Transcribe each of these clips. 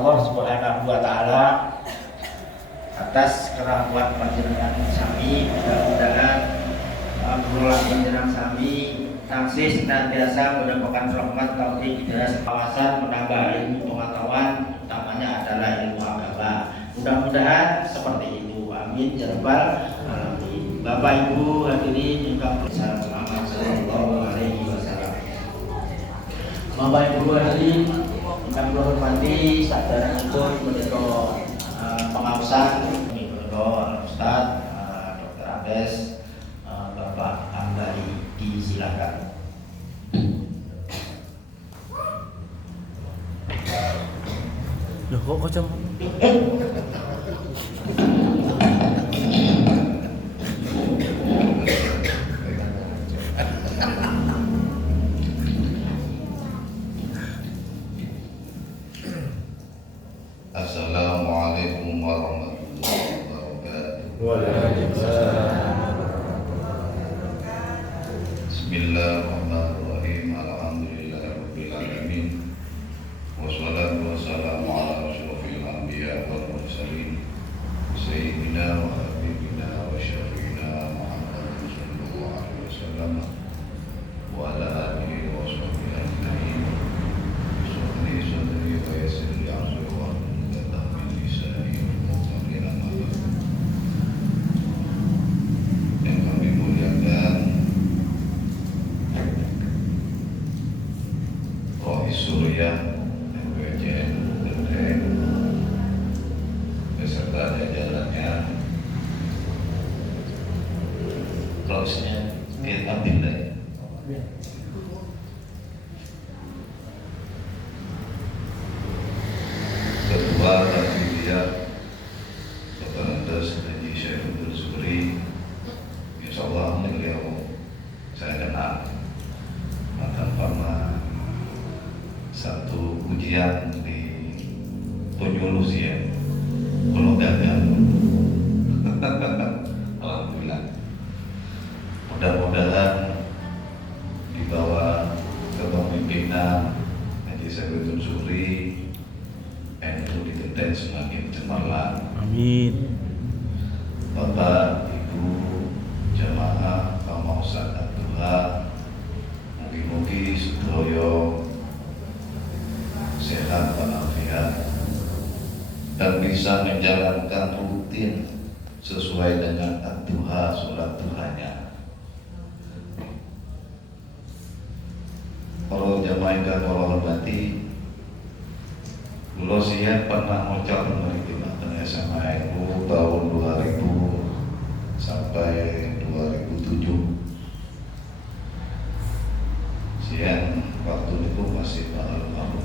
Allah Subhanahu wa taala atas kerabat panjenengan sami. Mudah-mudahan kula panjenengan sami tansih senantiasa mendapatkan rahmat taufik hidayah kawasan menambah ilmu pengetahuan, utamanya adalah ilmu agama. Mudah-mudahan seperti itu. Amin ya rabbal alamin. Bapak Ibu hadirin ingkang Muhammad sallallahu alaihi wasallam. Bapak Ibu hadirin ingkang kula hormati, saderengipun menika pengawasan menika Ustaz Dr. Abes Bapak Ambari, disilakan. Loh kok kocok? Assalamualaikum warahmatullahi wabarakatuh. Waalaikumsalam. Bismillahirrahmanirrahim. Alhamdulillahirabbil alamin. Wassalatu wassalamu ala asyrofil anbiya wal mursalin sayyidina wa habibina wa syafiina Muhammadin sallallahu alaihi wasallam wa ala alihi wa sahbihi ajma'in. Sadri wa yassir li amri wa hlul min lisani yafqahu qawli. Yang kami muliakan Rohis Surya MWJN Genteng beserta jajarannya, terusnya kita pindah Ketua Tanziliyah Bapak Andes Haji Syaiful Zuhri. Insyaallah beliau saya kenal mantan pernah satu ujian di Banyuwangi ya, kalau gagal. Alhamdulillah. Mudah-mudahan di bawah kepemimpinan Haji Syaiful Zuhri NU di Genteng semakin cemerlang. Amin. Bapak, Ibu, jamaah, pamausat Abdullah, mugi-mugi sedoyo sehat walafiat dan bisa menjalankan rutin sesuai dengan ad-duha, sholat duhanya. Para jamaah ingkang kula hormati, kula siang pernah ngucap mriki wonten SMA NU tahun 2000 sampai 2007. Siang waktu itu masih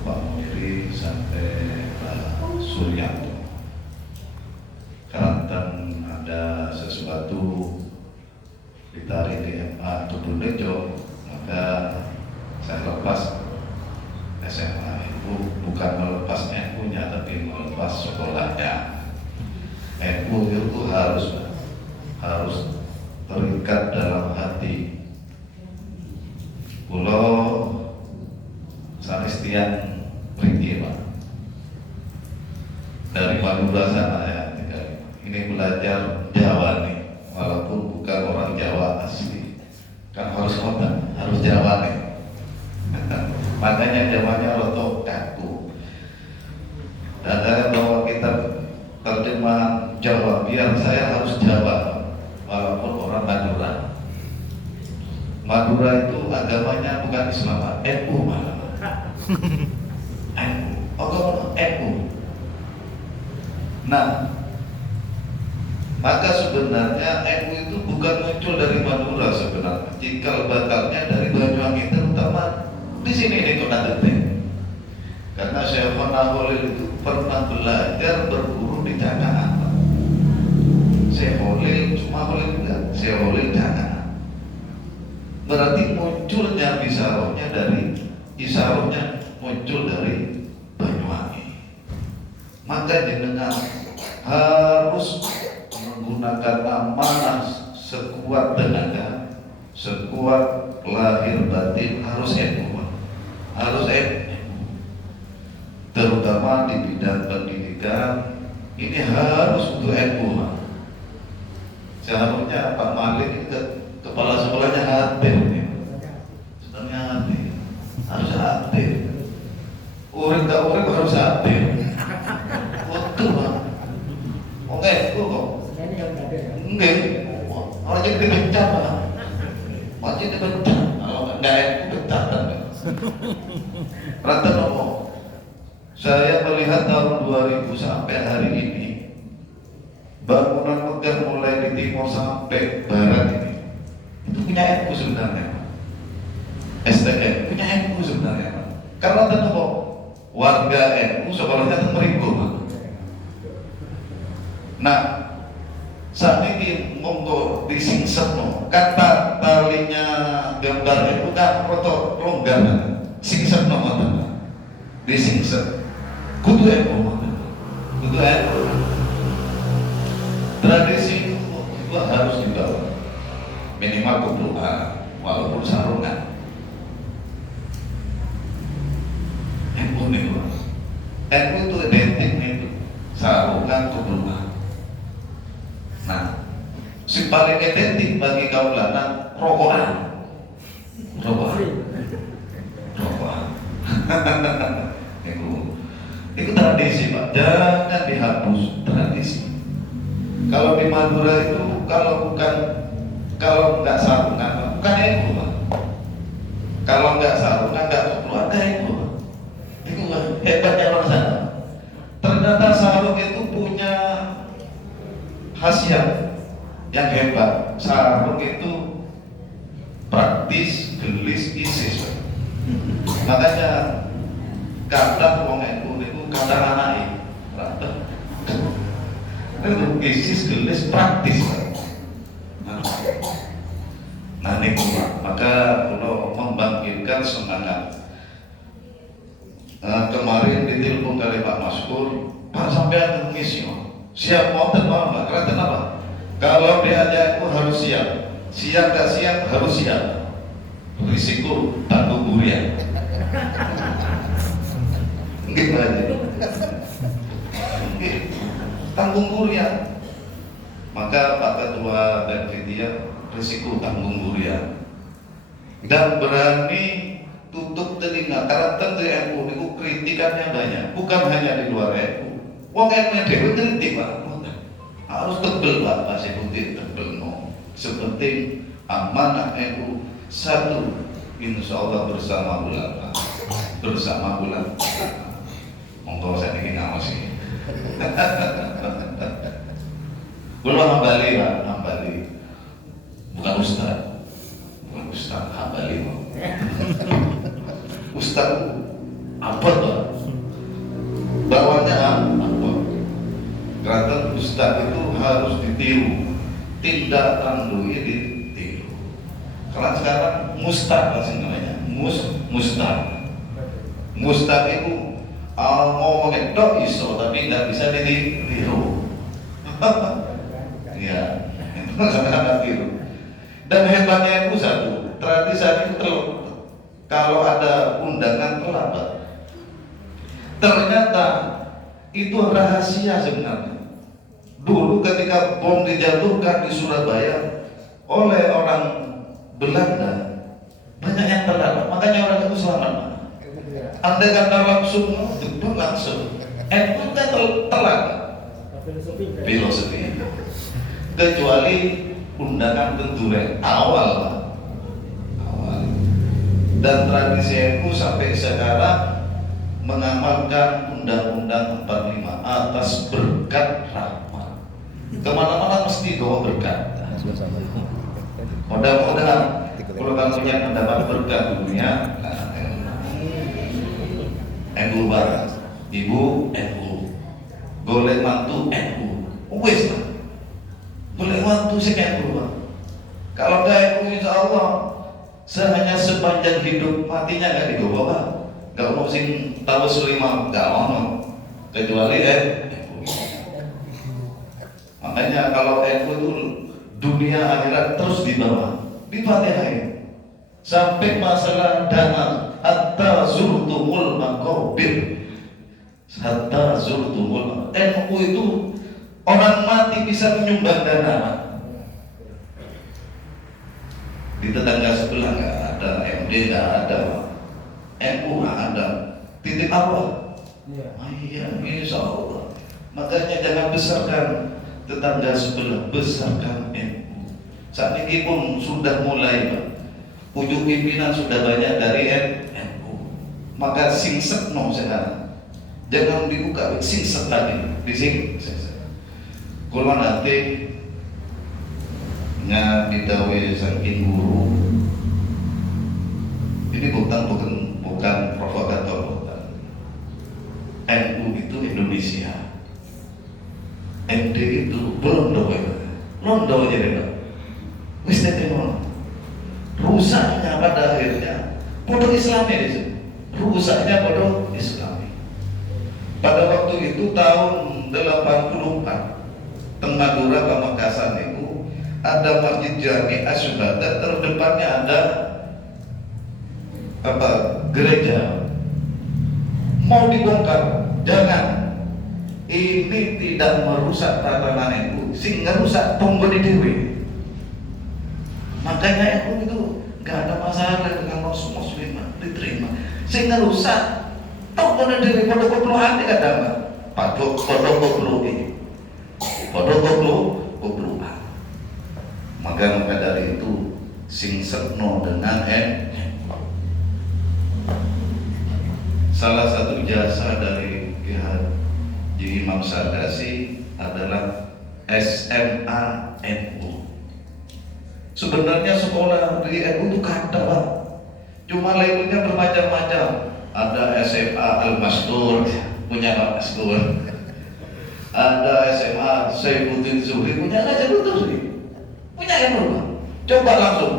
Pak Muniri sampai Pak Suryanto. Kerantan ada sesuatu ditarik di MA Tudurejo, maka saya lepas SMA itu, bukan melepas NU-nya tapi melepas sekolahnya. NU itu harus terikat dalam hati. Pulau Saristian Pringgi Pak, dari Madura sana ya. Ini belajar Jawa nih, walaupun bukan orang Jawa asli, kan harus kota, harus Jawa nih. Makanya Jawanya roto kaku. Dan saya bawa kitab terjemahan Jawa, biar saya harus Jawa, walaupun orang Madura. Madura itu agamanya bukan Islam, NU malah. NU, agama NU. Nah, maka sebenarnya NU itu bukan muncul dari Madura sebenarnya. Cikal bakalnya dari Banyuwangi, terutama di sini di Kota Genteng. Karena Syekhona Holil itu pernah belajar berburu di Jakarta. Syekh Holil cuma Holil enggak, Syekh Holil Jakarta. Berarti munculnya isarohnya muncul dari Banyuwangi. Maka jenengan harus menggunakan amanah sekuat tenaga, sekuat lahir batin, harus NU, harus NU. terutama di bidang pendidikan ini harus untuk NU. Seharusnya Pak Malik ini kepala sekolahnya hadir ini. Sebenarnya hadir, harus hadir. Urip tak urip harus hadir. Betul Pak. Oke, kok. Enggak. Orang jadi dipecat Pak. Masih dipecat. Kalau enggak NU pecat kan. Rata ngomong. Saya melihat tahun 2000 sampai hari ini bangunan megah mulai di timur sampai barat ini itu punya NU sebenarnya, STM punya NU sebenarnya, karena tentu warga NU sekolahnya itu Merigo. Nah saat ini monggo disingsetno kata talinya gambar itu kan rotor longgar singsetno ngoten disingset kudu NU kudu NU. Tradisi itu harus dibawa minimal kebruhan walaupun sarungan. NU itu identik itu sarungan kebruhan. Nah, si paling identik bagi kaum lanang rokokan. Itu tradisi Pak, jangan dihapus tradisi. Kalau di Madura itu kalau nggak sarungan bukan NU Pak. Kalau nggak sarungan nggak keluarga NU Pak. Itu hebatnya orang sana. Ternyata sarung itu punya khasiat yang hebat. Sarung itu praktis, gelis, isis. Makanya kadang wong NU itu kadang anake itu isis, gelis, praktis. Nah ini maka kalau membangkitkan semangat. Kemarin ditelepon kali Pak Maskur, Pak sampean ngisi siap mau apa? Karena apa? Kalau diajak aku harus siap. Siap gak siap harus siap. Risiko tanggung burian. Gitu aja. Tanggung burian. Maka Pak Ketua dan Vidya risiko tanggung burian. Dan berani tutup telinga karena tentu NU itu kritikannya banyak, bukan hanya di luar NU. Wong NU dewe kritik Pak. Harus tebel Pak, masih putih tebel no. Sepenting amanah NU satu, insya Allah bersama ulama, bersama ulama. Monggo saya ingin ngawasi. Belum hambali Pak, hambali. Bukan Ustaz, hambali Pak. Ustaz apa tuh? Bawahnya apa? Karena Ustaz itu harus ditiru, tidak tandui ditiru. Karena sekarang mustad masih namanya, mustad itu ngomongin dok iso tapi nggak bisa ditiru. Ya, itu nggak tiru. Dan hebatnya itu satu, tradisi itu kalau ada undangan terlambat, ternyata itu rahasia sebenarnya. Dulu ketika bom dijatuhkan di Surabaya oleh orang Belanda, banyak yang terlambat, makanya orang itu selamat. Andai kata langsung, itu langsung, itu kan terlambat. Filosofi. Kecuali undangan tenturen awal. Dan tradisi NU sampai sekarang mengamalkan Undang-Undang 45 atas berkat rahmat. Kemana-mana mesti bawa berkat. Mudah-mudahan kalau kamu yang mendapat berkat dunia, NU Barat, Ibu NU, golek mantu NU, wes lah, golek mantu sih NU. Kalau nggak NU insya Allah hanya sepanjang hidup matinya nggak dibawa Pak. Nggak mau sing tahu selima nggak mau kecuali makanya kalau NU itu dunia akhirat terus dibawa dipatihain sampai masalah dana hatta zurtumul maqabir hatta zurtumul. NU itu orang mati bisa menyumbang dana, Pak. Di tetangga sebelah nggak ada, MD nggak ada, NU nggak ada, titik apa? Iya, insya Allah. Makanya jangan besarkan tetangga sebelah, besarkan NU. Saat ini pun sudah mulai, Pak. Ujung pimpinan sudah banyak dari NU. Maka singset no sekarang. Jangan dibuka, singset tadi, di sini. Kalau nanti nya didawe saking guru, ini bukan provokator, bukan. NU itu Indonesia, ND itu Londo jadi dong. Wis rusaknya pada akhirnya bodoh Islami di sini. Rusaknya bodoh Islami. Pada waktu itu tahun 84 Teng Madura Pamekasan itu ada Masjid Jami Asyuhada, terdepannya ada gereja. Mau dibongkar, jangan. Ini tidak merusak tatanan NU, sehingga rusak tonggoni dewi. Makanya NU itu nggak ada masalah dengan muslim diterima, sehingga rusak tonggoni dewi. Pada koplohan tidak ada, pada koplohan. Maka dari itu sing setno dengan salah satu jasa dari Imam Sadasi adalah SMA NU. Sebenarnya sekolah di NU itu kata, Pak, cuma labelnya bermacam-macam. Ada SMA Al-Mastur, punya Pak Mastur. Ada SMA Saifuddin Zuhri, punya aja Zuhri. Punya NU, Pak. Coba langsung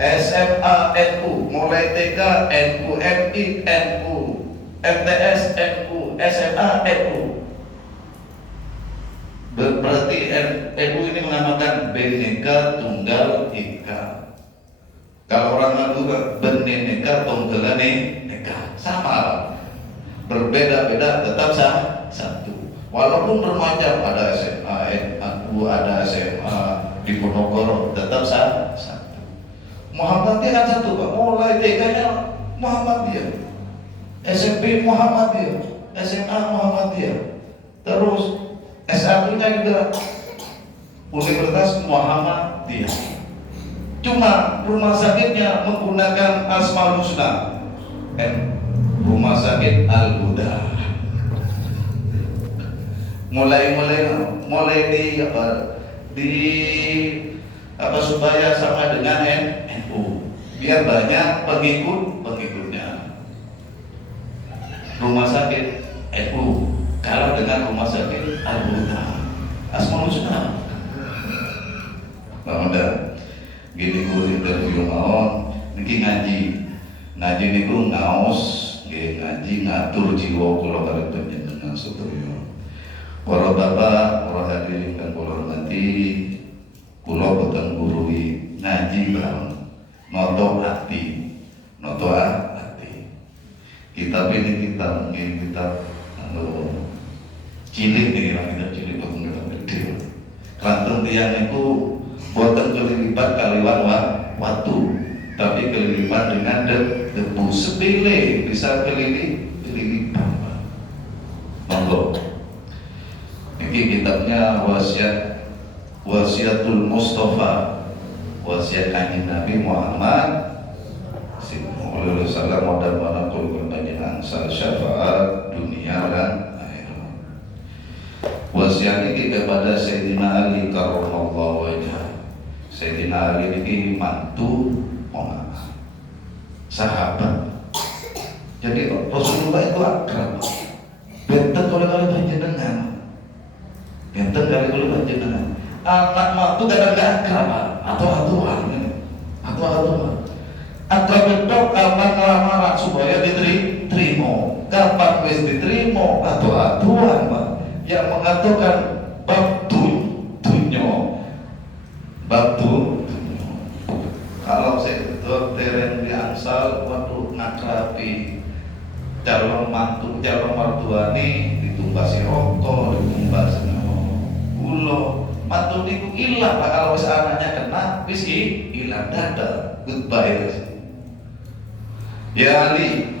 SMA NU, mulai TK NU, MI NU, MTS NU, SMA NU. Berarti NU ini menamakan Bhinneka Tunggal Ika. Kalau orang Madura Bhinneka Tunggal Ika, sama, berbeda-beda tetap satu. Walaupun bermacam, ada SMA NU, ada SMA di Ponorogo, tetap satu. Muhammadiyah kan satu, Pak. Mulai TK-nya Muhammadiyah, SMP Muhammadiyah, SMA Muhammadiyah, terus S1-nya juga Universitas Muhammadiyah. Cuma rumah sakitnya menggunakan Asmaul Husna, Rumah Sakit Al-Huda. Mulai supaya sama dengan NU, biar banyak pengikutnya. Rumah sakit NU kalau dengan rumah sakit Al-Huda, Asmaul Husna. Bang udah gini gue interview mawon niki ngaji niku ngaos nggih, ngaji ngatur jiwa kula kali panjenengan sedaya. Para bapak, para hadirin kang kula hormati, kula boten gurui ngaji bareng noto ati. Kitab ini kita mungkin kitab cilik nih, kita cilik boten gede. Klanten tiyang niku boten kelilipan kaliwan watu, tapi kelilipan dengan debu sepele bisa kelilipan. Monggo. Ini kitabnya Wasiatul Mustafa, wasiat Kanjeng Nabi Muhammad sallallahu alaihi wasallam, dan manaqul berbanyak ansal syafaat dunia dan akhirat. Wasiat ini kepada Sayyidina Ali karramallahu wajhah. Sayyidina Ali ini mantu sahabat. Jadi Rasulullah itu akrab. Benten kali panjenengan. Anak mantu kadang gak akrab atau akrab itu kapan lamaran supaya diterima. Kapan wis diterima aturan, Pak, yang mengaturkan bab dunya. Kalau saya teren di Ansal waktu ngakrabi calon mantu calon mertuane ditumbasi rokok, ditumbasi gula, mantu niku ilang Pak kalau wis anaknya kena wis ilang dadah goodbye terus. Ya Ali,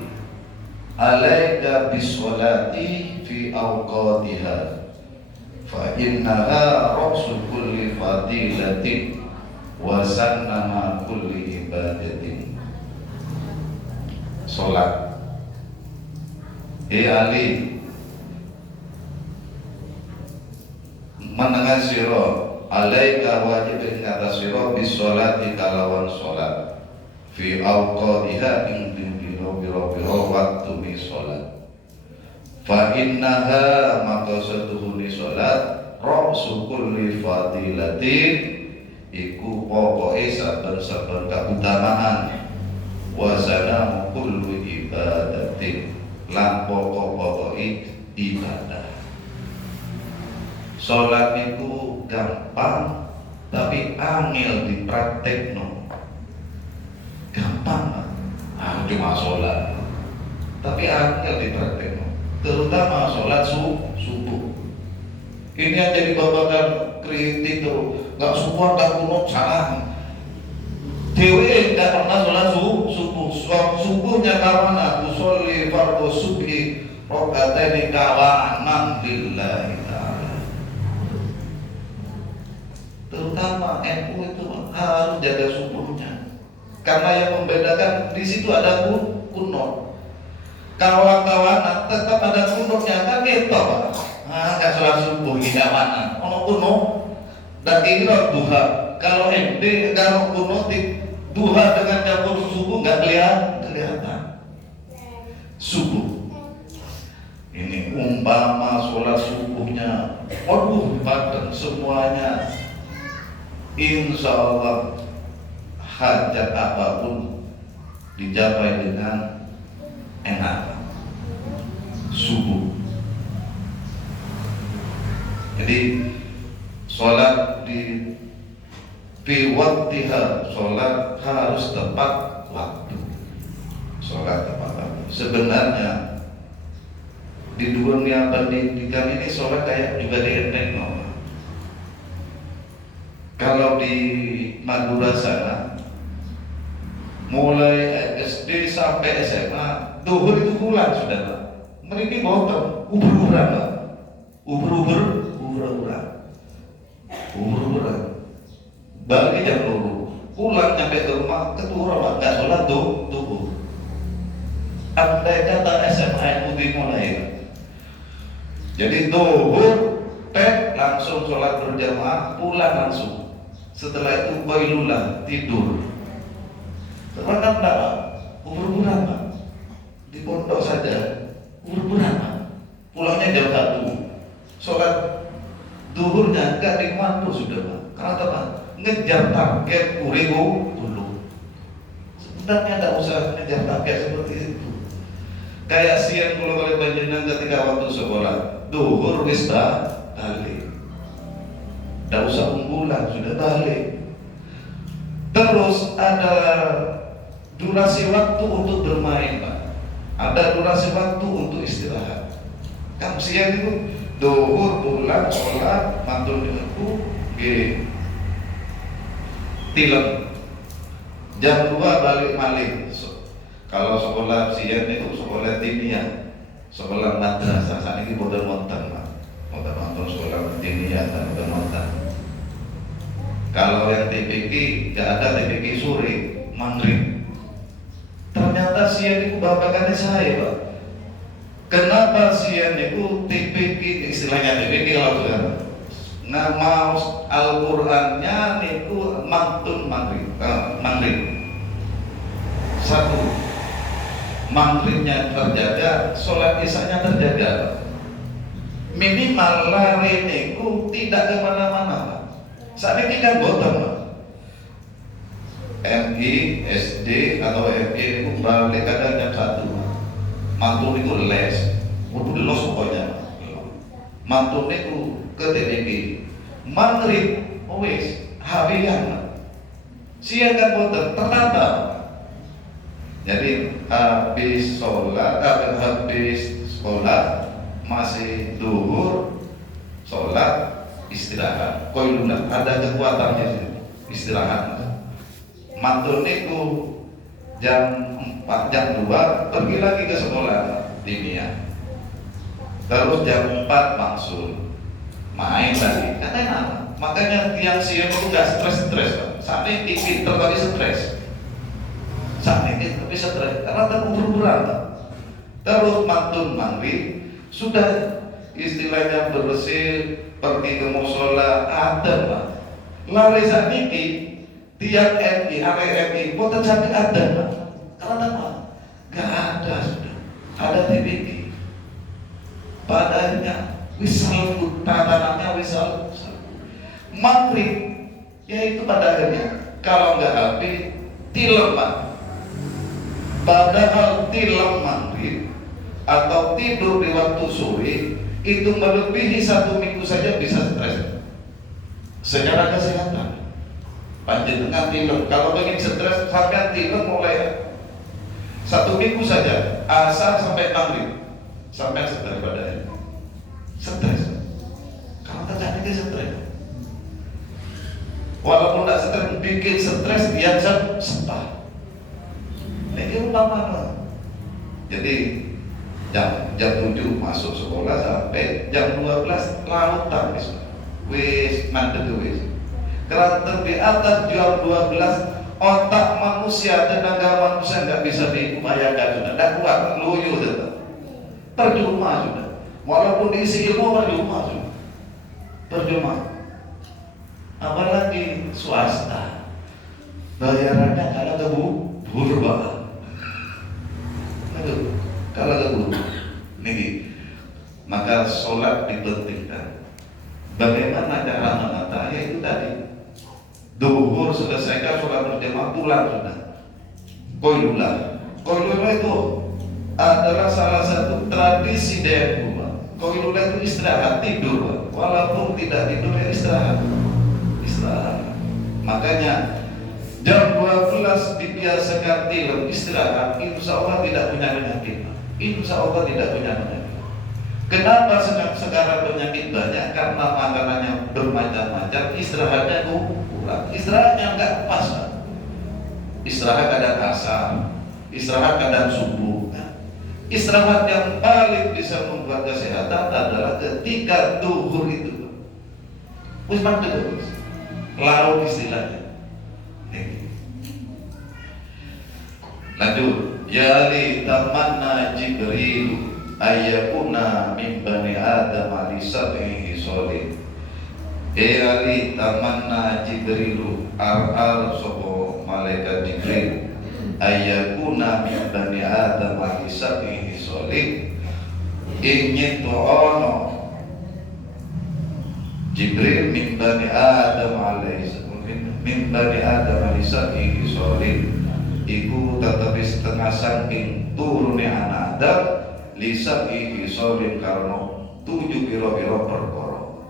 alaika bisolati fi awqatiha fa innaha ra'su kulli fadilatin wa sannama kulli ibadatin. Salat. Ali, menengah sira alaika wajib ing atas sira bisolati kalawan salat fi awqatiha ing biro waktu mi sholat. Fa innaha maka setuhuni sholat ra'su kulli fadilatin iku pokoke saben-saben kautamaan wa sanamu kullu ibadatin lan pokok-pokoke ibadah. Sholat itu gampang tapi angel dipraktekno. Gampang cuma sholat tapi angel dipraktekno, terutama sholat subuh. Ini yang jadi babakan kritik tuh, nggak subuh nggak kunut salah. Dewi nggak pernah sholat subuh. Subuhnya kawana usolli fardhu subhi rokataini kawanan lillahi ta'ala. Terutama NU itu harus jaga subuhnya. Karena yang membedakan di situ ada kunut. Kawan-kawan tetap ada kunutnya kan gitu Pak. Nggak sholat subuh tidak mana. Kalau kunut dan ini duha. Kalau MD kalau kunut duha dengan campur subuh nggak kelihatan. Subuh. Ini umpama sholat subuhnya, waduh padan semuanya. Insya Allah hajat apapun dicapai dengan enak. Subuh. Jadi sholat di waktiha, sholat harus tepat waktu. Sholat tepat waktu. Sebenarnya di dunia pendidikan ini sholat kayak juga dienteng. Kalau di Madura sana mulai SD sampai SMA duhur itu bulan sudah Pak. Mereka botol ubur-uburan Pak. Ubur-uburan balik jam 2 pulang nyampe ke rumah keturun Pak, nggak sholat duhur. Andai kata SMA itu dimulai, jadi duhur langsung sholat berjamaah, pulang langsung. Setelah itu bailulah, tidur. Sekarang enggak Pak, ubur-uburan Pak. Di pondok saja ubur-uburan Pak. Pulangnya jam 1. Sholat duhurnya enggak dimantu sudah Pak. Karena apa? Ngejar target dulu. Sebenarnya enggak usah ngejar target seperti itu. Kayak siang kalau kali panjenengan ketika waktu sekolah duhur wis balik. Tidak usah unggulan, sudah balik. Terus ada durasi waktu untuk bermain Pak. Ada durasi waktu untuk istirahat. Kan siang itu duhur, pulang, sholat, mantul itu tilem. Jam 2 balik malik. Kalau sekolah siang itu sekolah diniyah, sekolah madrasah. Saat ini bodoh montan Pak. Bodoh montan sekolah diniyah dan bodoh montan. Kalau yang TPQ nggak ada TPQ sore, maghrib. Ternyata siang itu bapakannya saya Pak. Kenapa siang itu TPQ istilahnya TPQ kalau sekarang? Nama Al-Qur'annya itu mantun maghrib. Satu, maghribnya terjaga, sholat isanya terjaga. Minimal lari niku tidak kemana-mana Pak. Saat ini kan botol Pak. MI, SD atau MI itu balik kadang jam 1. Mantul itu les, udah los pokoknya. Mantul itu ke TPQ. Maghrib, wes, habian. Siang kan botol, ternyata Jadi habis sekolah masih duhur, sholat, istirahat. Koilulah, ada kekuatannya sih, istirahat. Mantul niku jam 4, jam 2 pergi lagi ke sekolah dinia. Terus jam 4 mangsur main lagi. Katanya apa? Makanya tiang siang itu gak stres-stres, Pak. Saat ini pinter tapi stres. Saat ini tapi stres karena terburu-buran. Terus mantun maghrib sudah istilahnya bersih, pergi ke musola, ada Pak. Lari saat ini tiap MI, area MI, kota cantik ada Pak. Karena apa? Gak ada sudah. Ada TBT. Padanya wisal tatanannya wisal maghrib, yaitu pada akhirnya kalau nggak habis tilem Pak. Padahal tilem maghrib atau tidur di waktu sore itu melebihi 1 minggu saja bisa stres secara kesehatan. Panjenengan tilem, kalau ingin stres sampai tilem mulai 1 minggu saja, asar sampai maghrib sampai stres badannya. Stres. Kalau terjadi dia stres. Walaupun tidak stres, bikin stres dia sepah. Ini umpama. Jadi jam 7 masuk sekolah sampai jam 12 lautan wis mandek wis. Karena di atas jam 12 otak manusia, tenaga manusia nggak bisa diupayakan sudah, tidak kuat, loyo tetap. Percuma sudah. Walaupun diisi ilmu percuma sudah. Percuma. Apalagi swasta. Bayarannya kalau keburu banget. Aduh, kalau keburu. Nih, maka sholat dipentingkan. Bagaimana cara menatanya itu tadi. Duhur selesaikan sholat berjamaah pulang sudah. Koilulah itu adalah salah satu tradisi dari rumah. Koilulah itu istirahat, tidur, walaupun tidak tidur ya istirahat. Makanya jam 12 dibiasakan tilem istirahat, insya Allah tidak punya penyakit. Insya Allah tidak punya penyakit. Kenapa sekarang penyakit banyak? Karena makanannya bermacam-macam, istirahatnya kurang. Istirahatnya enggak pas. Istirahat kadang asar, istirahat kadang subuh. Istirahat yang paling bisa membuat kesehatan adalah ketika duhur itu. Wis mantep wis. Laut istilahnya. Lanjut. Ya li tamanna Jibril ayyakuna min bani Adam li sab'ihi sholih. Ali tamanna Jibril ar sopo malaikat Jibril ayyakuna min bani Adam li sab'ihi sholih. Ingin ono Jibril min bani Adam min bani Adam li sab'ihi sholih. Iku tetapi setengah saking turunnya anak Adam lisa ihi solim karena 7 piro-piro perkara.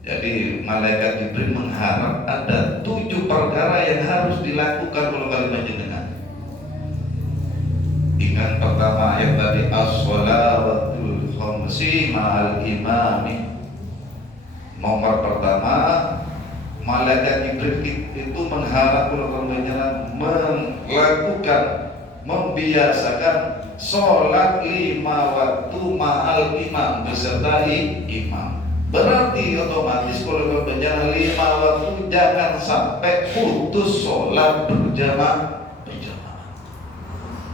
Jadi malaikat Jibril mengharap ada 7 perkara yang harus dilakukan kalau kalian jenengan. Ingat pertama ayat tadi as-shalawatul khamsi ma'al imami. Nomor pertama malaikat Jibril itu mengharap kalau kalian melakukan, membiasakan sholat 5 waktu ma'al imam beserta imam. Berarti otomatis kalau berjalan 5 waktu jangan sampai putus sholat berjamaah.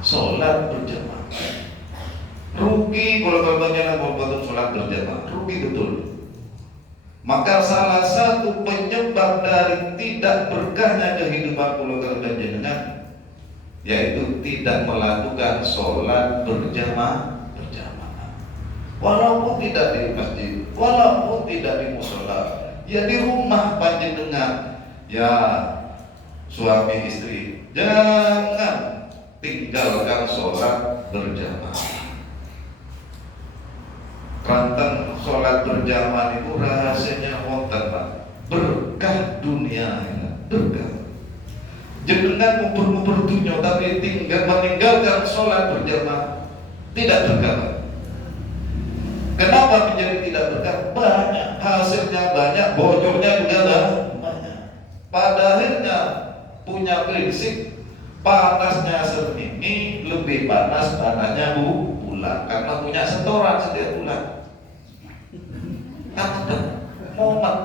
Sholat berjamaah. Rugi kalau berjalan putus sholat berjamaah. Rugi betul. Maka salah satu penyebab dari tidak berkahnya kehidupan keluarga jenengan yaitu tidak melakukan sholat berjamaah. Walaupun tidak di masjid, walaupun tidak di musola, ya di rumah panjenengan, ya suami istri, jangan tinggalkan sholat berjamaah. Rantang sholat berjamaah itu rahasianya wonten Pak, berkah dunia, berkah. Jenengan dengan ngubur-ngubur dunia tapi meninggalkan sholat berjamaah tidak berkah. Kenapa menjadi tidak berkah? Banyak hasilnya, banyak bocornya juga banyak. Pada akhirnya punya prinsip panasnya semini lebih panas panasnya bulan karena punya setoran setiap bulan. Karena momen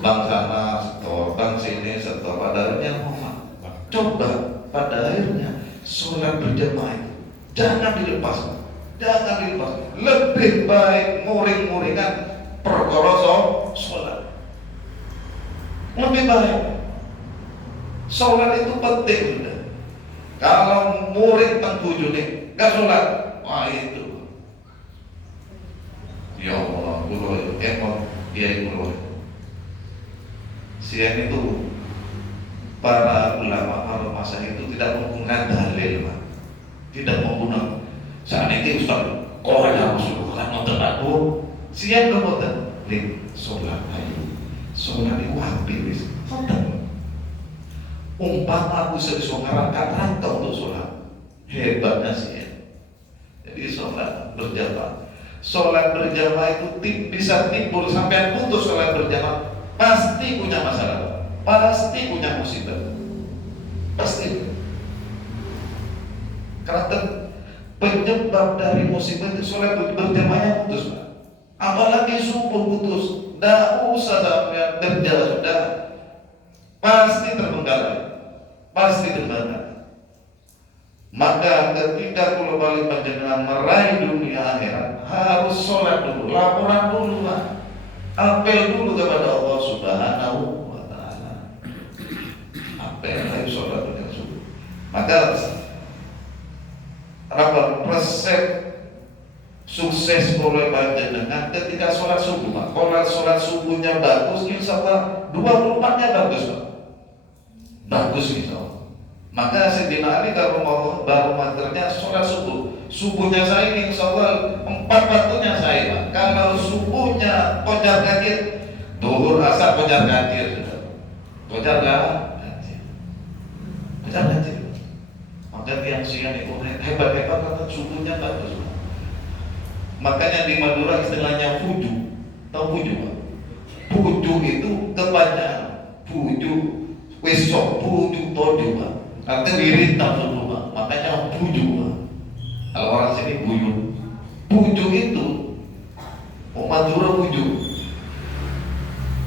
bang sana setor, bang sini setor, pada akhirnya momen. Coba pada akhirnya sholat berjamaah itu jangan dilepas. Jangan dilepas. Lebih baik muring-muringan perkara sholat. Lebih baik. Sholat itu penting sudah. Kalau murid tengkuju nih, gak sholat, wah itu. Ya Allah, kulo emang dia kulo. Sian itu para ulama para masa itu tidak menggunakan dalil, Pak. Tidak menggunakan. Saat ini Ustaz, kok ada Rasulullah nonton aku? Sian gak nonton? Lih, sholat ayo. Sholat itu habis. Nonton. Umpama aku sesuatu rantau untuk sholat. Hebatnya Sian. Jadi sholat berjamaah. Sholat berjamaah itu bisa timbul sampai putus sholat berjamaah. Pasti punya masalah. Pasti punya musibah. Pasti. Karena penyebab dari musibah itu sholat berjamaahnya putus, Pak. Apalagi subuh putus, tidak usah sampai kerja sudah pasti terbengkalai, pasti terbengkalai. Maka ketika kalau balik panjenengan meraih dunia akhirat harus sholat dulu, laporan dulu, Pak. Apel dulu kepada Allah Subhanahu wa Ta'ala. Apel, ayo sholat dengan subuh. Maka resep sukses oleh panjenengan ketika sholat subuh, Pak. Kalau sholat subuhnya bagus, insya Allah 24-nya bagus, Pak. Bagus insya Allah. Maka Sayyidina Ali kalau mau barometernya sholat subuh. Subuhnya saya insya Allah 4 waktunya saya, Pak. Kalau subuhnya kocar kacir, duhur asar kocar kacir sudah. Kocar kacir. Kocar kacir. Maka yang siang itu hebat-hebat kata subuhnya bagus. Makanya di Madura istilahnya puju. Tahu puju, Pak? Puju itu kepanjangan. Puju besok, puju toju, Pak. Artinya wirid subuh, Pak. Makanya puju, Pak. Kalau orang sini buyut. Puju itu Madura puju.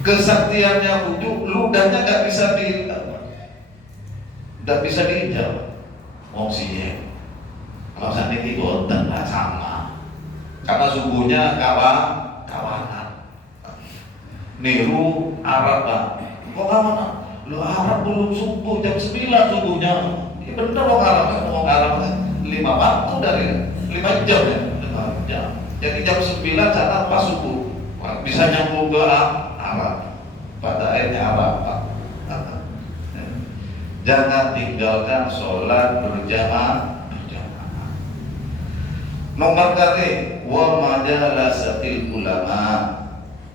Kesaktiannya puju, ludahnya nggak bisa diinjak. Oh sih, kalau saat ini boten lah sama, karena subuhnya kawanan. Niru Arab, Pak. Kok kawanan? Lu Arab belum subuh, jam 9 subuhnya. Ini bener loh Arab 5 waktu dari 5 jam ya, 5 jam. Jadi jam 9 sana pas subuh, bisa nyambung ke Arab. Pada akhirnya Arab, Pak. Jangan tinggalkan sholat berjamaah. Nomor kali wa majalasatil ulama.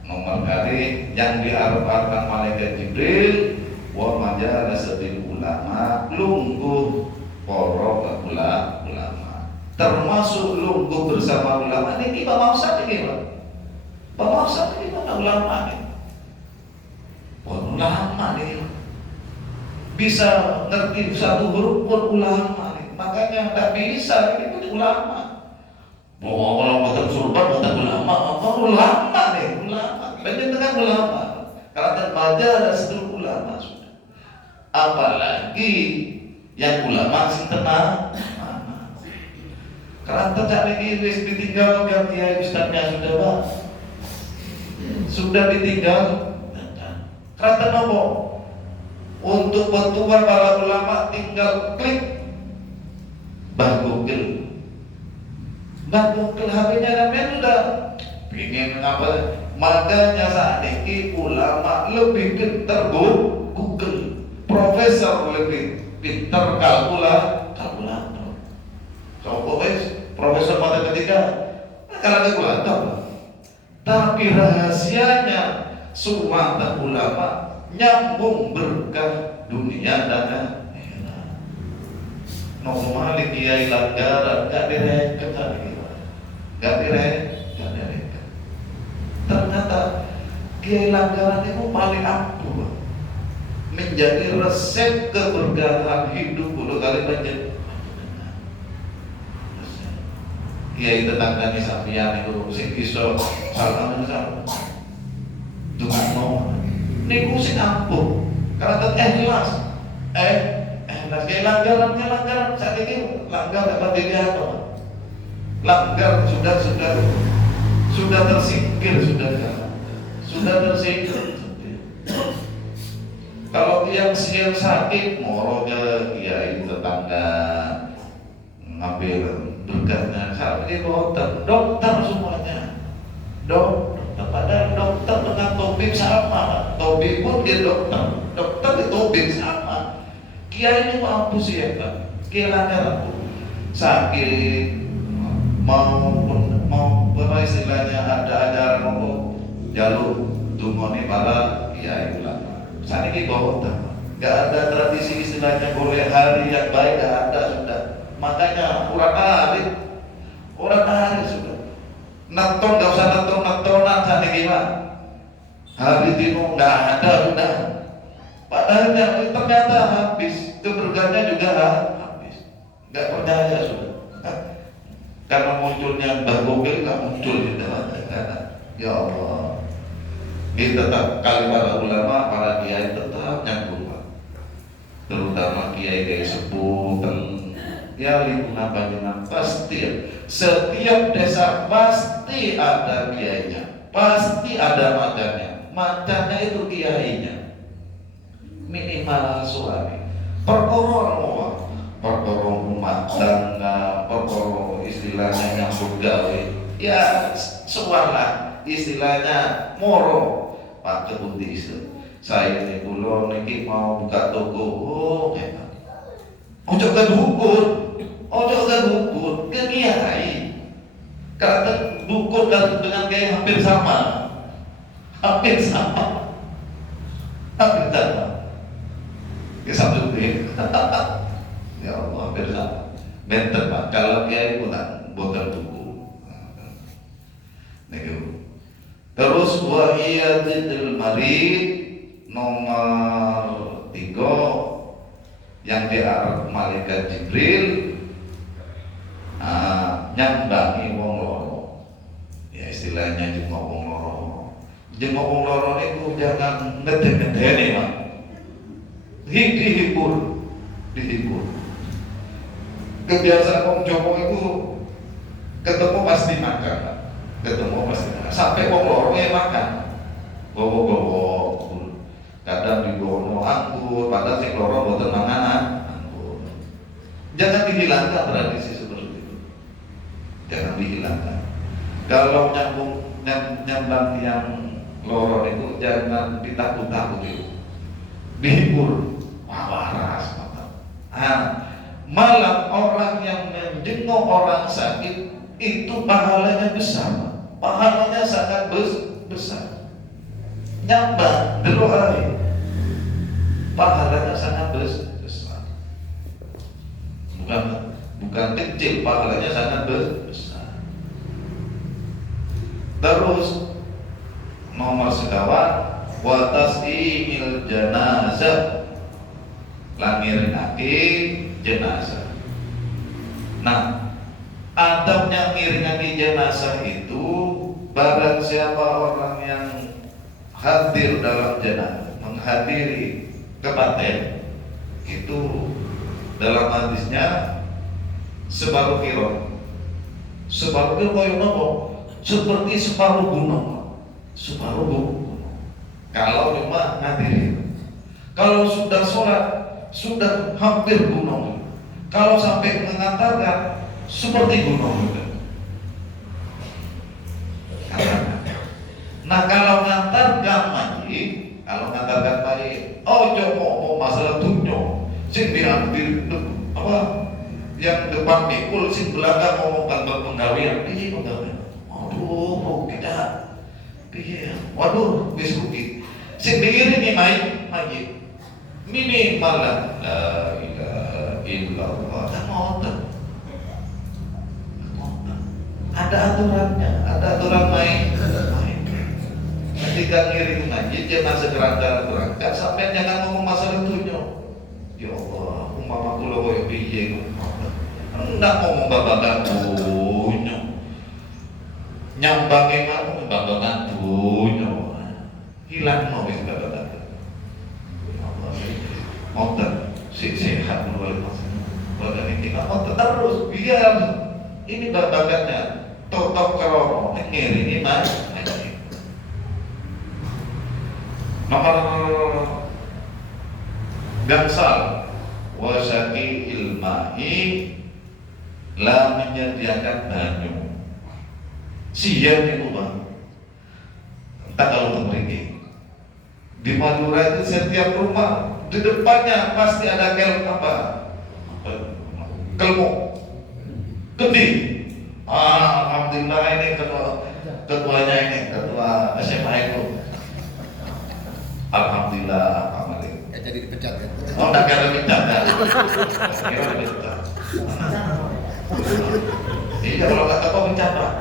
Nomor kali yang diarep-arepkan malaikat Jibril wa majalasatil ulama, lungguh para ulama. Termasuk lungguh bersama ulama. Ini Pak Mausad ini, Pak. Pak Mausad ini mana ulama ini? Ulama ini bisa ngerti satu huruf pun ulama nih. Makanya nggak bisa ini pun ulama. Bahwa kalau bukan surban bukan ulama, apa ulama nih, ulama. Banyak dengan ulama. Karena terbaca ada seluruh ulama sudah. Apalagi yang ulama sing tenang. Karena tercari iris ditinggal ganti ustaznya sudah, Pak. Sudah ditinggal. Karena nopo. Untuk bantuan para ulama tinggal klik Mbah Google HP-nya namanya sudah ingin apa. Makanya saat ini ulama lebih pintar Google, profesor lebih pintar kalkulator. So, profesor matematika kalkulator. Tapi rahasianya suara ulama nyambung berkah dunia dan akhirat. Nomalik kiai langgaran gak direken lagi, gak direken. Ternyata kiai langgaran itu paling ampuh, menjadi resep keberkahan hidup dulu kali menjadi. Kiai tetangga nih sampeyan itu sing iso salam dungo niku sing ampuh karena ikhlas. Kayak langgaran sakit langgar dapat dilihat, langgar sudah tersingkir, sudah tersingkir. Kalau yang sakit moro ke kiai tetangga ngambil berkahnya, sakit dokter semuanya, dokter padahal dokter dengan tabib sama, tabib pun dia dokter di tabib sama. Kiai ini mampu sih ya Pak, kiai langgar sakit mau apa istilahnya ada ajaran mau jalur dumoni para kiai ulama. Saat ini nggak ada tradisi istilahnya boleh hari yang baik, nggak ada sudah. Makanya orang hari sudah. Nonton nggak usah nontonan saat ini Pak. Hari tino nggak ada sudah. Padahal ternyata habis, keberkahannya juga habis. Nggak percaya sudah. Karena munculnya Mbah Gokil nggak muncul juga. Ya Allah. Ini tetap kali para ulama, para kiai tetap nyambung, terutama kiai sepuh, ya lingkungan panjenengan pasti. Setiap desa pasti ada kiainya, pasti ada macannya itu kiainya. Minimal suami perkara rumah tangga, perkara istilahnya yang gawe ya suara istilahnya moro Pak Kebuti itu saya ini kulo niki mau buka toko ojo ke dukun ke kiai karena dukun dengan kiai hampir sama ya satu deh. Ya Allah hampir sama. Bener Pak, kalau kiai bukan botol buku. Terus wahiyadil marid nomor 3 yang diarep malaikat Jibril nyambangi wong loro. Ya istilahnya jenguk wong loro. Jenguk wong loro niku jangan ngeden-ngedeni Pak. Dihibur. Kebiasaan wong Jawa itu ketemu pasti makan, sampai wong loro makan, bawa kadang dibawa anggur, padahal sing loro boten mangan anggur. Jangan dihilangkan tradisi seperti itu, jangan dihilangkan. Kalau nyambang yang loro itu jangan ditakut-takuti, dihibur. Waras malah orang yang menjenguk orang sakit itu pahalanya besar, pahalanya sangat besar. Nyambang doa pahalanya sangat besar, bukan kecil, pahalanya sangat besar. Terus nomor sekawan watas'imil janazah, langirinake jenazah. Nah, adabnya ngiringake jenazah itu barang siapa orang yang hadir dalam jenazah, menghadiri kematian itu dalam hadisnya separuh kilo koyo nopo? Seperti separuh gunung. Kalau cuma ngadiri. Kalau sudah sholat sudah hampir gunung. Kalau sampai mengantarkan seperti gunung. Nah kalau ngantarkan mayit, ojo mau masalah dunia. Sing yang depan mikul, sing belakang ngomong kantor penggawean. Ini penggawean. Aduh, kita waduh, wis rugi. Sing diiringi mayit. minimal la ilaha illallah. Ada aturannya, ada aturan main. Ketika ngiring ngaji jangan segera berangkat sampai jangan ngomong masalah itunya. Ya Allah, umpama kula koyo piye. Hendak ngomong babagan dunya. Nyambange ngomong babagan dunya. Hilang mau wis babagan. Allah motor sehat luar biasa. Badan kita motor terus biar ini babagannya totok kalau ngiringi mas. Nomor gangsal wasaki ilmahi lah menyediakan banyu siang itu bang. Entah kalau memiliki di Madura itu setiap rumah di depannya pasti ada kelmo gede. Alhamdulillah ini ketuanya ini ketua SMA itu. Alhamdulillah Pak Malik. Ya jadi dipecat ya. Oh, tak kira dipecat ya. Kira dipecat. Iya kalau kata kau pecat Pak.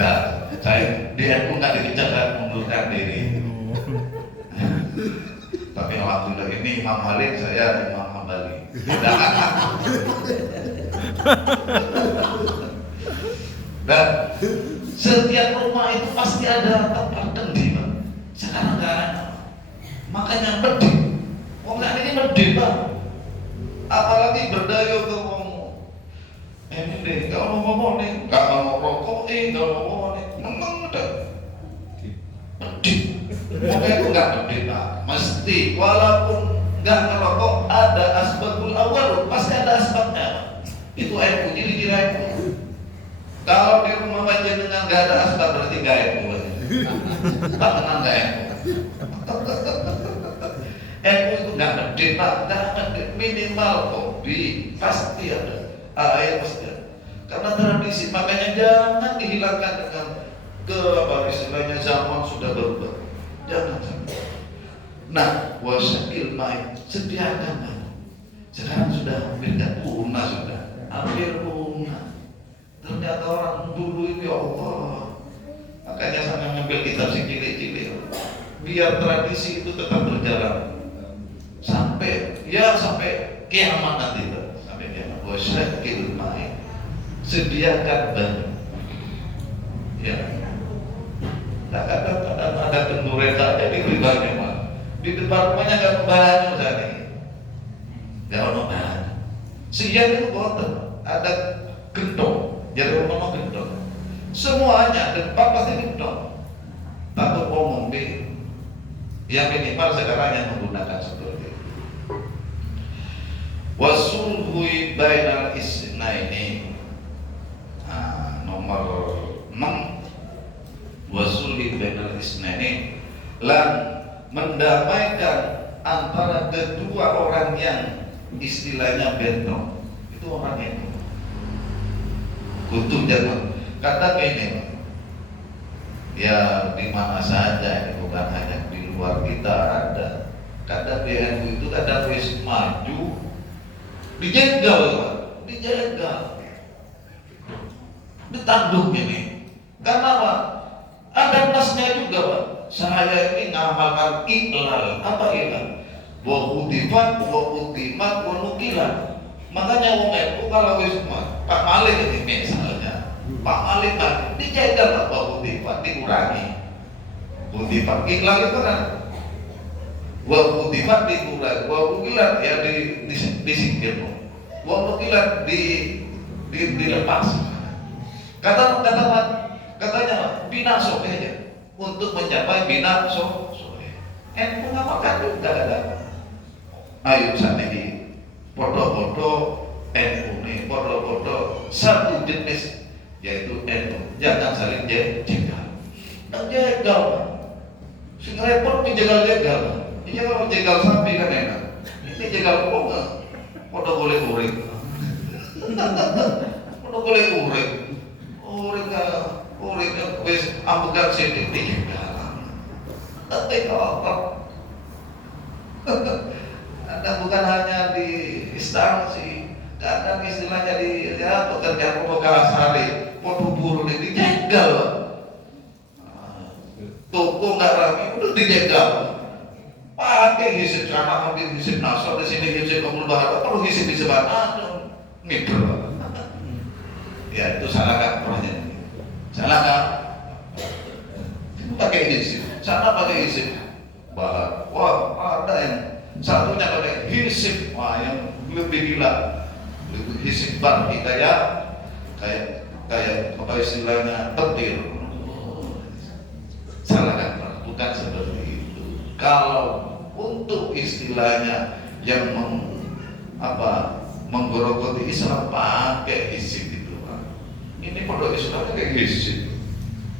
Nah, saya di NU nggak dipecat dan mundurkan diri. Tapi alhamdulillah ini Imam Malik, saya Imam Hambali. Dan setiap rumah itu pasti ada tempat kendi, Pak. Sekarang nggak ada. Makanya medit. Wong ini medit, Pak. Apalagi berdaya ke wong ini deh, kalau mau ngomong nih, nggak mau rokok nggak mau ngomong nih, memang ada medit. Makanya itu nggak medit, Pak. Mesti walaupun nggak ngerokok ada asbabul awal, pasti ada asbabnya, Pak. Itu NU, ciri-ciri NU. Kalau di rumah panjenengan nggak ada asbab berarti nggak NU. Tak tenang nggak NU. NU itu nggak medit, Pak. Nggak medit, minimal kopi pasti ada, air pasti ada. Karena tradisi, makanya jangan dihilangkan dengan istilahnya zaman sudah berubah. Jangan. Nah, wasakil main sediakan, Pak. Sekarang sudah hampir punah sudah, hampir punah. Ternyata orang dulu itu ya Allah. Makanya saya ngambil kitab si cilik-cilik biar tradisi itu tetap berjalan sampai kiamat nanti, Pak. Sampai kiamat. Wasakil main sediakan banyu. Ya. Tak ada kendureta jadi ribalnya, Pak. Di depan rumahnya nggak membantu tadi. Nggak ada banyak. Siang itu kotor, ada gentong. Jadi rumah gendong. Semuanya depan pasti gendong. Takut ngomong di yang minimal sekarang yang menggunakan seperti itu. Wasulhui bainal isnaini. Nomor 6 wasulhi bainal isnaini lan mendamaikan antara kedua orang yang istilahnya bentrok. Itu orang itu kutu jangan kata ini ya di mana saja, bukan hanya di luar kita ada. Kadang BNU itu kadang wis maju dijegal, Pak. Dijegal ditanduk ini karena apa? Ada nasnya juga, Pak. Saya ini ngamalkan iqlal. Apa iqlal? Wa hudifat wa utimat wa nukilat. Makanya wong NU kalau wis Pak Malik ini misalnya, Pak Malik kan dijegal, Pak. Wa hudifat dikurangi. Hudifat iqlal itu kan wa hudifat dikurangi, wa nukilat ya disingkir. Wa nukilat dilepas. Katanya bina sohe aja untuk mencapai bina sohe. NU ngamalkan juga ada. Ayo saat ini foto-foto NU nih, foto-foto satu jenis yaitu NU. Jangan saling jegal. Dan jegal, sing repot menjegal-jegal. Iya kalau jegal sapi kan enak. Ini jegal kok foto boleh urip. Foto boleh urip. Urip wis ambekan sithik dijegal. Tapi kok ada bukan hanya di instansi, kadang istilahnya di ya, pekerjaan pembekalan sehari, mau buru ini dijegal. Toko nggak rame, udah dijegal. Pakai hisip sama ambil hisip nasab di sini hisip kamu bahasa, perlu hisip hisip apa? Mikro. Ya itu salah kaprahnya. Salah kan? Pakai hisip, sana pakai hisip. Bahar, wah ada yang satunya pakai hisip, wah yang lebih gila, lebih hisip banget kayak apa istilahnya petir. Salah kan? Bukan seperti itu. Kalau untuk istilahnya yang menggerogoti Islam pakai hisip itu, Pak. Ini pondok Islam pakai hisip.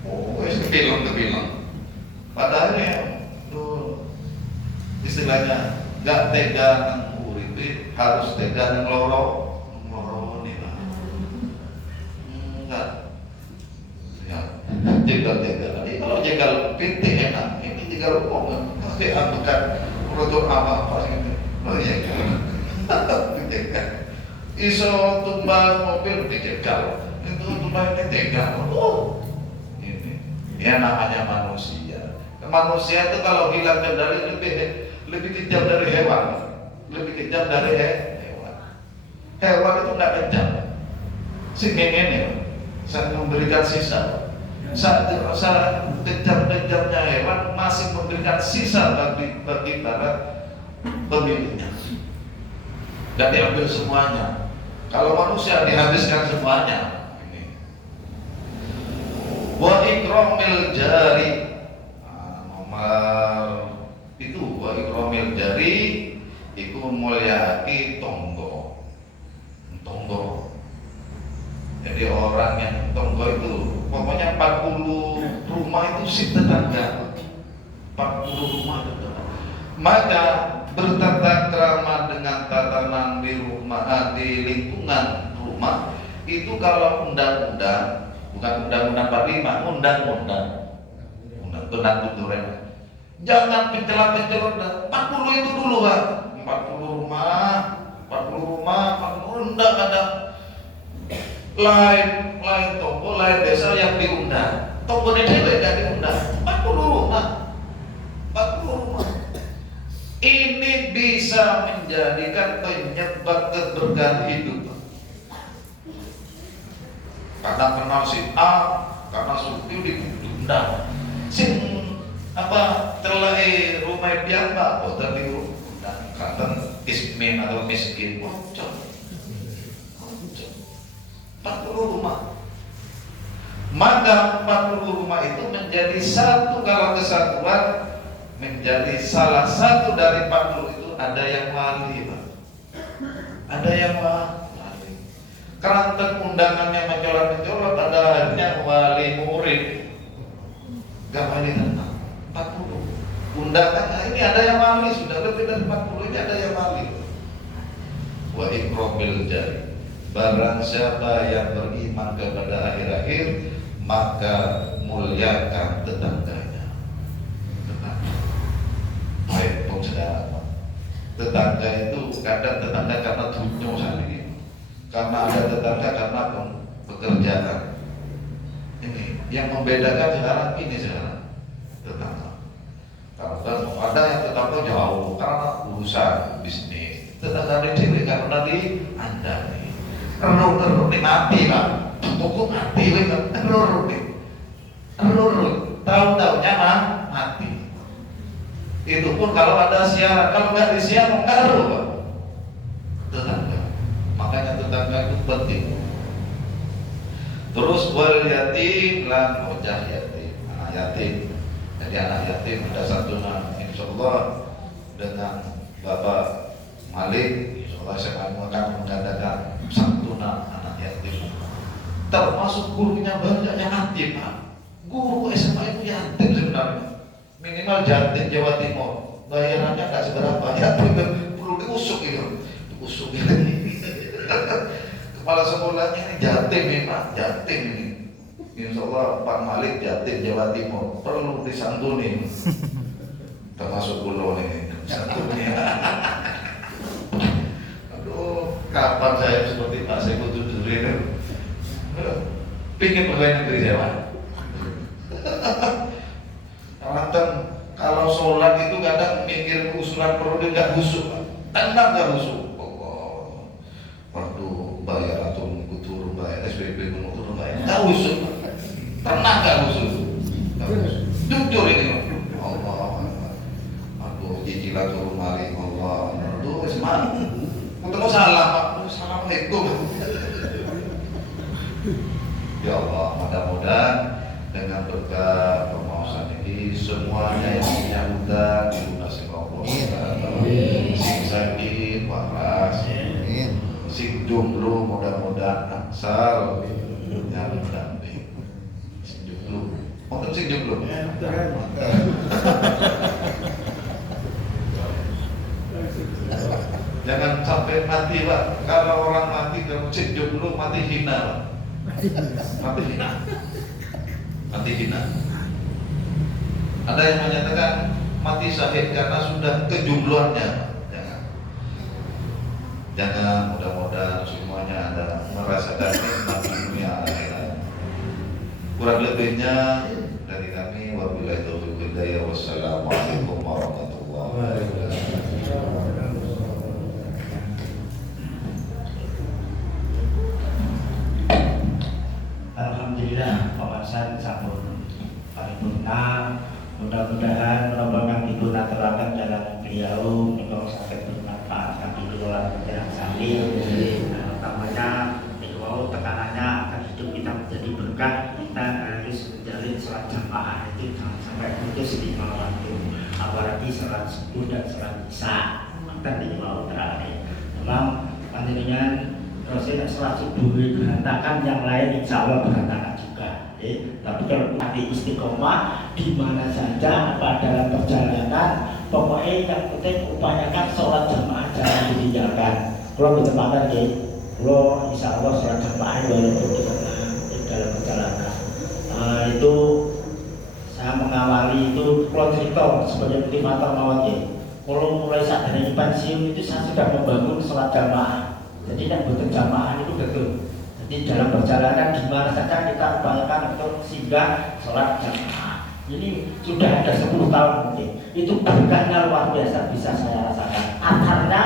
Oh, kebilang. Padahal istilahnya gak tega nang uripe, harus tega nang loro nih Pak. Enggak. Ya, jegal. Ini kalau jegal PT enak, ini jegal uang. Tapi bukan produk apa gitu. Oh iya kan. Iso tumbal mobil dijegal. Itu tumbal tegal. Oh. Ya namanya manusia. Manusia itu kalau hilang kendali lebih kejam dari hewan. Hewan itu nggak kejam. Ini saya memberikan sisa. Saat kejam-kejamnya hewan masih memberikan sisa bagi para pemiliknya. Dan diambil semuanya. Kalau manusia dihabiskan semuanya. Wa ikramil jari, nomor itu wa ikramil jari iku mulyaki tonggo. Jadi orang yang tonggo itu pokoknya 40 rumah itu si tetangga, 40 rumah tetangga. Maka bertata krama dengan tatanan di rumah, di lingkungan rumah itu kalau undang-undang, bukan undang-undang 45, undang-undang tuturen. Jangan pencelat-pencelat 40 itu dulu Pak. 40 rumah, 40 undang ada lain toko, lain desa yang diundang. Toko ini tidak diundang. 40 rumah. Ini bisa menjadikan penyebab keberkahan hidup. Karena kenal si A, karena suku diundang. Sing terlai rumah biasa, kota biru, dan kata ismin atau miskin, bocor. 40 rumah. Maka 40 rumah itu menjadi satu kalau kesatuan, menjadi salah satu dari 40 itu ada yang wali, Pak. Ada yang wali. Keranten undangannya mencolot-mencolot, ada hanya wali murid. Gak wali tenang. 40 undangannya ini ada yang wali, sudah lebih dari 40 ini ada yang wali. Wa ikramil jari. Barang siapa yang beriman kepada akhir-akhir, maka muliakan tetangganya. Baik, saudara. Tetangga itu kadang tetangga karena dunia sendiri, karena ada tetangga karena pekerjaan. Ini yang membedakan sekarang ini sekarang tetangga. Kalau kan ada yang tetangga jauh karena urusan bisnis, tetangga di sini karena di Anda nih. Error nih mati Pak, pokok mati kan, error tahu-tahunya mati. Itu pun kalau ada siaran, kalau nggak disiaran nggak error Pak. Tetangga, makanya tetangga itu penting. Terus wal yatim lan ojah yatim, anak yatim. Jadi anak yatim ada santunan, insyaallah dengan Bapak Malik, insyaallah saya akan mengadakan santunan anak yatim. Termasuk gurunya banyak yang yatim, Pak. Guru SMA itu yatim sebenarnya. Minimal jatim Jawa Timur. Bayarannya nggak seberapa, yatim perlu diusuk itu. Diusuk ini. Kepala sekolahnya ini jatim ya, Pak. Jatim ini. Insyaallah Pak Malik jatim Jawa Timur perlu disantuni. termasuk pulau nih satunya. Aduh, kapan saya seperti Pak Sekutu Duri kan? Pingin pegawai negeri saya Pak. Mantan kalau sholat itu kadang mikir usulan perlu nggak husuk, tenang nggak husuk. Oh, waktu bayar atau nunggu turun bayar SPP nunggu turun bayar, nggak husuk, tenang nggak husuk. Jujur ini, Allah, aduh cicilan turun mari, Allah, aduh semangat, ketemu salam, assalamualaikum. Ya Allah, mudah-mudahan dengan berkat permohonan ini semuanya yang punya hutang dilunasi Allah. Sing sakit waras, sing jomblo mudah-mudahan aksal yang mendamping. Sing jomblo, mau sing jomblo. Jangan sampai mati Pak. Kalau orang mati kalau sing jomblo mati hina Pak. Mati hina. Mati hina. Ada yang menyatakan mati syahid karena sudah kejombloannya. Jangan mudah-mudahan semuanya ada merasakan nikmat dunia akhirat. Kurang lebihnya dari kami wabillahi taufiq wal hidayah. Wassalamualaikum warahmatullahi wabarakatuh. Alhamdulillah pembahasan sampun paripurna. Mudah-mudahan menambahkan ibu naturakan jalan beliau untuk sampai bermanfaat kami duluan penjelang sami. Utamanya itu tekanannya akan hidup kita menjadi berkah. Kita harus menjalin sholat jamaah itu jangan sampai putus di malam waktu, apalagi sholat subuh dan sholat isya dan di malam terakhir. Memang panjenengan Rasul sholat subuh berantakan, yang lain insya Allah berantakan juga. Tapi kalau nanti istiqomah di mana saja apa dalam perjalanan, pokoknya yang penting upayakan sholat jamaah jangan ditinggalkan. Kalau bertepatan kalau insya Allah sholat jamaah walaupun di dalam perjalanan. Itu saya mengawali itu kalau cerita sebagai motivator mawon kalau mulai saat dari pensiun itu saya sudah membangun sholat jamaah. Jadi yang berjamaah itu betul. Jadi dalam perjalanan di mana saja kita upayakan untuk singgah sholat jamaah. Ini sudah ada 10 tahun mungkin. Itu berkahnya luar biasa bisa saya rasakan. Akarnya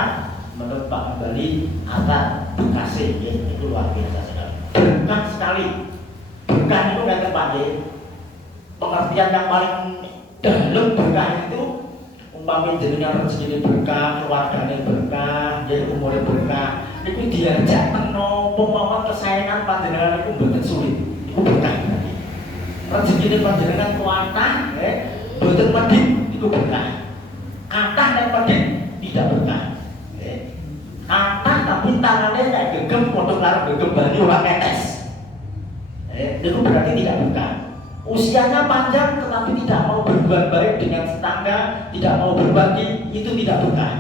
menurut Pak Bali, akar Bekasi itu luar biasa sekali. Berkah sekali. Berkah itu kata Pak pengertian yang paling dalam berkah itu umpamanya jenengan rezeki berkah, keluarganya berkah, jadi umurnya berkah. Itu diajak menopo mawon kesayangan panjenengan itu mboten sulit. Itu berkah. Rezeki panjenengan kuatah, mboten medhit itu berkah. Kathah nek medhit tidak berkah. Kathah tapi tangannya kayak gegem padha karo gegem banyu ora tetes. Itu berarti tidak berkah. Usianya panjang tetapi tidak mau berbuat baik dengan tetangga, tidak mau berbagi, itu tidak berkah.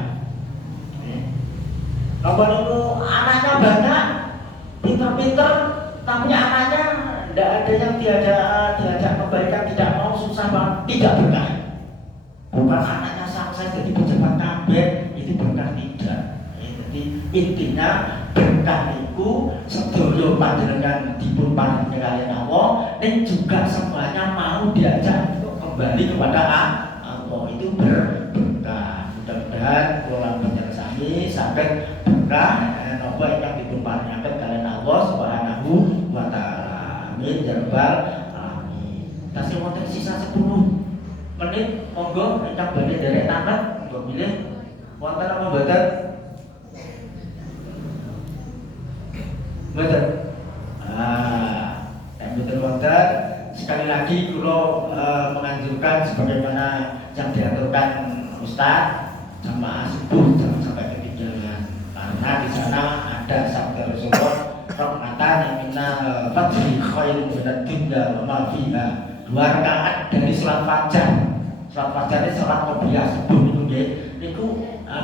Kalau itu anaknya banyak, pinter-pinter, tapi anaknya tidak ada yang diajak kebaikan, tidak mau, susah banget, tidak berkah. Bukan anaknya sukses jadi pejabat kabeh, itu berkah tidak. Jadi intinya berkah itu sedaya panjenengan dipun paringi kaliyan Allah, dan juga semuanya mau diajak untuk kembali kepada Allah, itu berkah. Mudah-mudahan kula panjenengan sami saged nopo ingkang dipun paringaken kaliyan Allah Subhanahu wa taala. Amin ya rabbal alamin. Tasih wonten sisa 10 menit, monggo ingkang badhe nderek tangan monggo milih wonten apa mboten? Mboten. Mboten wonten. Sekali lagi kula menganjurkan sebagaimana yang diaturkan Ustaz, jamaah subuh jangan sampai ketinggalan. Karena di sana ada sabda Rasulullah, rahmatan minal fajri khairun minad dunya wa ma fiha. 2 rakaat dari salat fajar. Salat fajar ini salat qobliyah subuh itu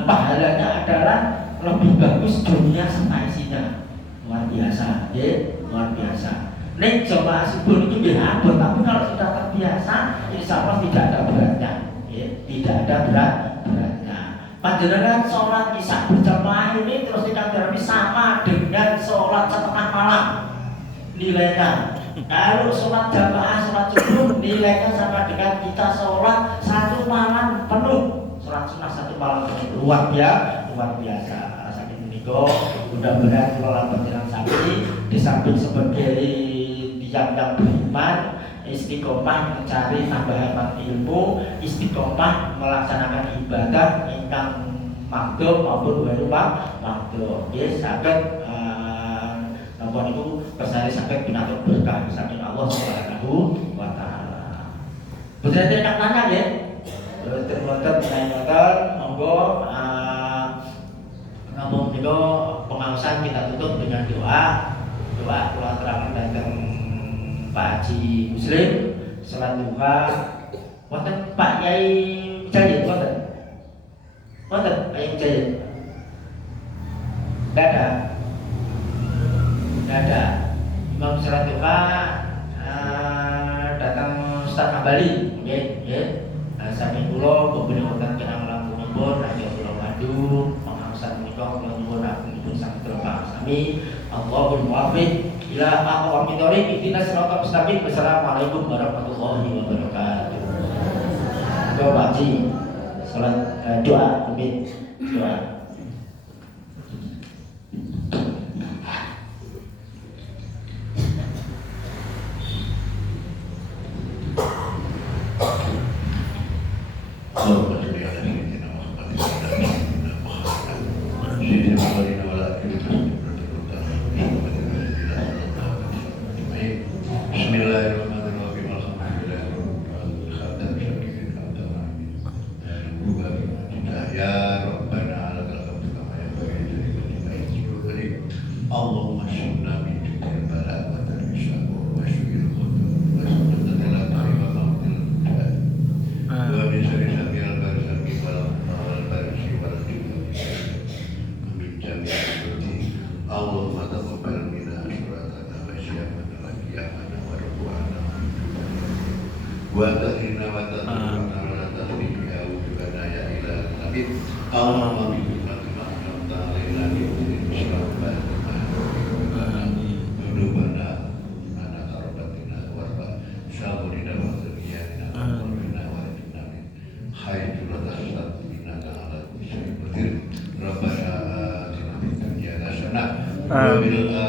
pahalanya adalah lebih bagus dunia serta isinya. Luar biasa, luar biasa. Nek jamaah subuh itu abot, tapi kalau sudah terbiasa, insya Allah tidak ada beratnya. tidak ada beratnya. Panjenengan sholat isya berjamaah ini terus dikatakan sama dengan sholat setengah malam nilainya. Kalau sholat jamaah, sholat subuh nilainya sama dengan kita sholat satu malam penuh, sholat sunnah satu malam penuh. Luar biasa. Saking menikah, mudah-mudahan kalau panjenengan sami di samping sebagai yang beriman, istiqomah mencari tambahan ilmu, istiqomah melaksanakan ibadah ingkang maghrib maupun baru maghrib. Yes, saged napa niku bersari saged pinatur berkah saking Allah Subhanahu wa taala. Berarti nak nanya ya. Terus monggo ngomong niku pengawasan kita tutup dengan doa kula terangkan datang Pak Haji Muslim, salat duha, wonten Pak Yai Mujahid wonten. Wonten Pak Yai Mujahid. Tidak ada. Imam salat duha datang Ustaz Ambali, nggih. Saking kula bobone wonten kenang lampungipun rakyat kula madu, pangangsan menika kula nyuwun agunipun saged sami. Allahul muwaffiq ila aqwamit thoriq ihdinas siratal mustaqim. Wassalamualaikum warahmatullahi wabarakatuh. Doa Haji, salat doa, doa. Amin.